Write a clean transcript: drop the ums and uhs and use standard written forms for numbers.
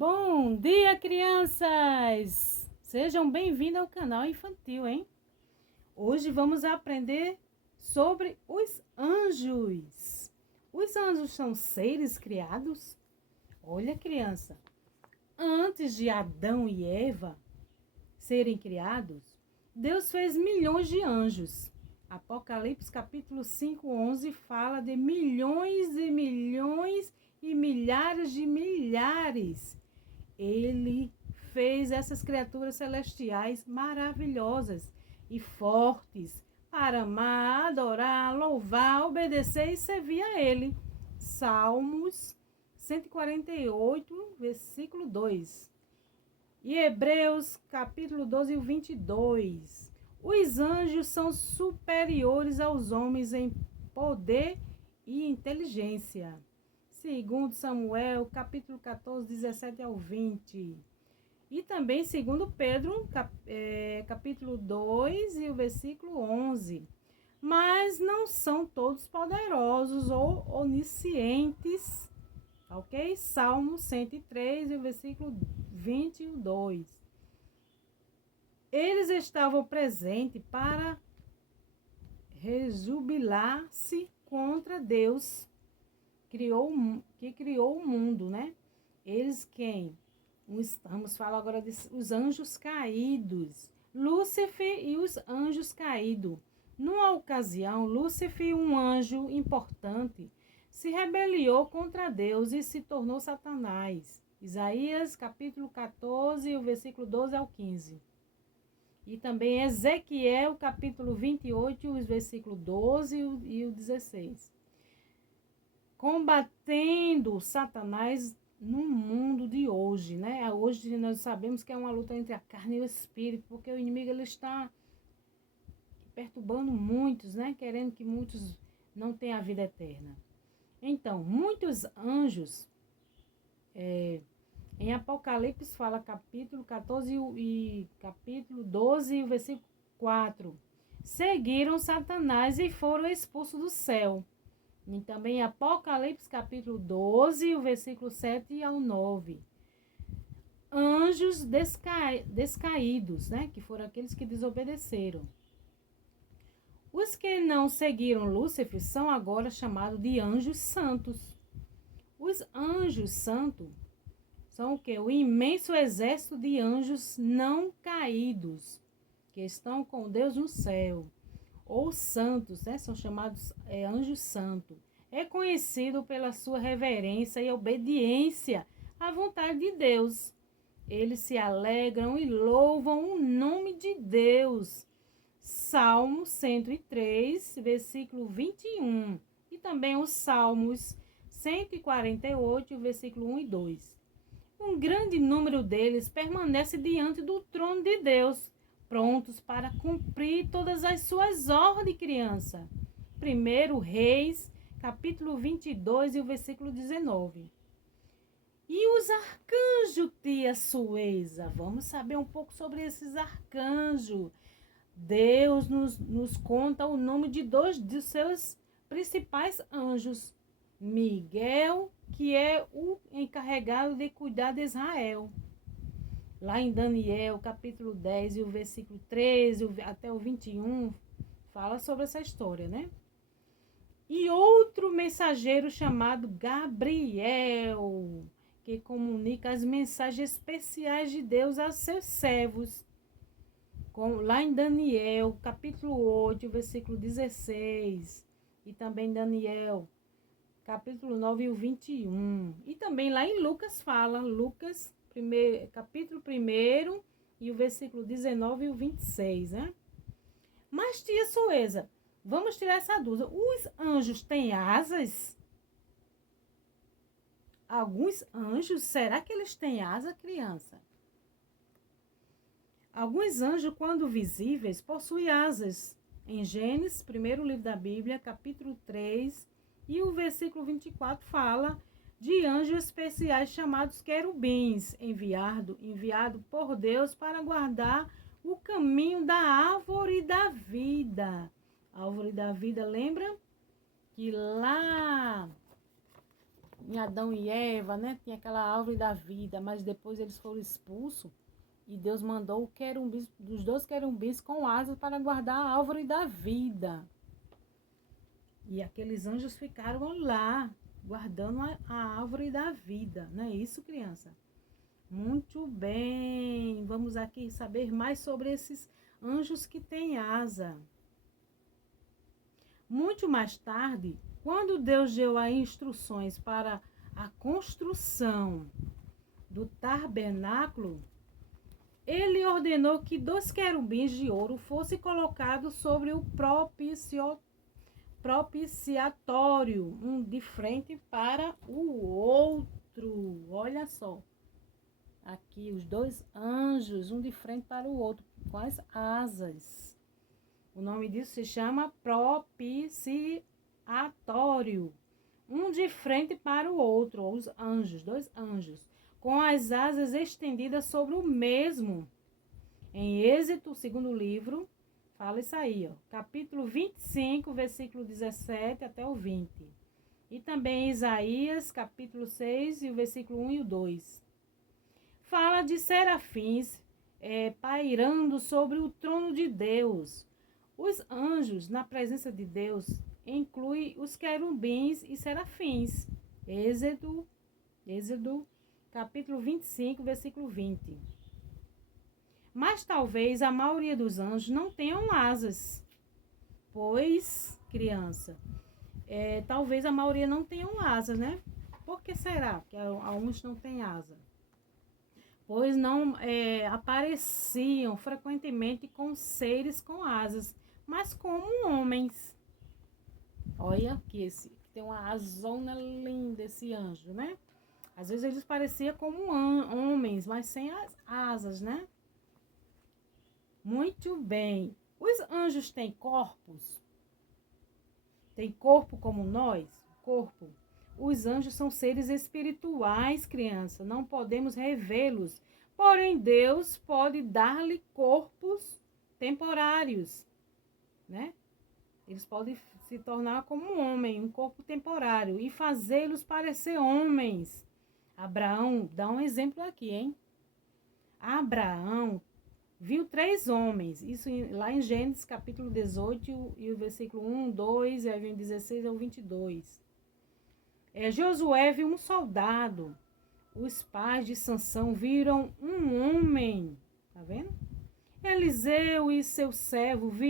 Bom dia, crianças! Sejam bem-vindos ao canal infantil, hein? Hoje vamos aprender sobre os anjos. Os anjos são seres criados? Olha, criança, antes de Adão e Eva serem criados, Deus fez milhões de anjos. Apocalipse capítulo 5:11 fala de milhões e milhões e milhares de milhares. Ele fez essas criaturas celestiais maravilhosas e fortes para amar, adorar, louvar, obedecer e servir a Ele. Salmos 148, versículo 2. E Hebreus capítulo 12, 22. Os anjos são superiores aos homens em poder e inteligência. Segundo Samuel, capítulo 14, 17 ao 20. E também segundo Pedro, capítulo 2 e o versículo 11. Mas não são todos poderosos ou oniscientes, ok? Salmo 103 e o versículo 22. Eles estavam presentes para rejubilar-se contra Deus, que criou o mundo, né? Eles quem? Vamos falar agora dos anjos caídos. Lúcifer e os anjos caídos. Numa ocasião, Lúcifer, um anjo importante, se rebeliou contra Deus e se tornou Satanás. Isaías capítulo 14, o versículo 12 ao 15. E também Ezequiel capítulo 28, os versículos 12 e o 16. Combatendo Satanás no mundo de hoje, né? Hoje nós sabemos que é uma luta entre a carne e o espírito, porque o inimigo ele está perturbando muitos, né? Querendo que muitos não tenham a vida eterna. Então, muitos anjos, em Apocalipse fala capítulo 14 e capítulo 12, versículo 4, seguiram Satanás e foram expulsos do céu. E também Apocalipse capítulo 12, o versículo 7 ao 9. Anjos descaídos, né? Que foram aqueles que desobedeceram. Os que não seguiram Lúcifer são agora chamados de anjos santos. Os anjos santos são o quê? O imenso exército de anjos não caídos, que estão com Deus no céu. Ou santos, né? São chamados anjos santos. É conhecido pela sua reverência e obediência à vontade de Deus. Eles se alegram e louvam o nome de Deus. Salmo 103, versículo 21. E também os Salmos 148, versículo 1 e 2. Um grande número deles permanece diante do trono de Deus, prontos para cumprir todas as suas ordens, criança. 1 Reis, capítulo 22 e o versículo 19. E os arcanjos, tia Sueza? Vamos saber um pouco sobre esses arcanjos. Deus nos conta o nome de dois de seus principais anjos. Miguel, que é o encarregado de cuidar de Israel. Lá em Daniel, capítulo 10, e o versículo 13 até o 21, fala sobre essa história, né? E outro mensageiro chamado Gabriel, que comunica as mensagens especiais de Deus a seus servos. Lá em Daniel, capítulo 8, versículo 16, e também Daniel, capítulo 9 e o 21. E também lá em Lucas fala, Lucas, capítulo 1 e o versículo 19 e o 26, né? Mas, tia Sueza, vamos tirar essa dúvida. Os anjos têm asas? Alguns anjos, será que eles têm asa, criança? Alguns anjos, quando visíveis, possuem asas. Em Gênesis, primeiro livro da Bíblia, capítulo 3, e o versículo 24 fala de anjos especiais chamados querubins, enviado por Deus para guardar o caminho da árvore da vida. A árvore da vida, lembra? Que lá em Adão e Eva, né? Tinha aquela árvore da vida, mas depois eles foram expulsos e Deus mandou os 2 querumbins com asas para guardar a árvore da vida. E aqueles anjos ficaram lá, guardando a árvore da vida. Não é isso, criança? Muito bem. Vamos aqui saber mais sobre esses anjos que têm asa. Muito mais tarde, quando Deus deu as instruções para a construção do tabernáculo, ele ordenou que 2 querubins de ouro fossem colocados sobre o propiciatório, um de frente para o outro. Olha só. Aqui os 2 anjos, um de frente para o outro, com as asas. O nome disso se chama propiciatório. Um de frente para o outro, os anjos, 2 anjos, com as asas estendidas sobre o mesmo. Em Êxodo, segundo livro, fala isso aí, ó, capítulo 25, versículo 17 até o 20. E também em Isaías, capítulo 6, e o versículo 1 e o 2. Fala de serafins pairando sobre o trono de Deus. Os anjos, na presença de Deus, inclui os querubins e serafins. Êxodo, capítulo 25, versículo 20. Mas talvez a maioria dos anjos não tenham asas. Pois, criança, talvez a maioria não tenham asas, né? Por que será que alguns não têm asa? Pois não apareciam frequentemente com seres com asas, mas como homens. Olha aqui, tem uma asona linda esse anjo, né? Às vezes eles pareciam como homens, mas sem as asas, né? Muito bem. Os anjos têm corpos? Tem corpo como nós? Corpo. Os anjos são seres espirituais, criança. Não podemos revê-los. Porém, Deus pode dar-lhe corpos temporários, né? Eles podem se tornar como um homem, um corpo temporário, e fazê-los parecer homens. Abraão, dá um exemplo aqui, hein? Abraão viu 3 homens, isso lá em Gênesis capítulo 18, e o versículo 1, 2, e aí vem 16 ao 22. Josué viu um soldado. Os pais de Sansão viram um homem, tá vendo? Eliseu e seu servo viram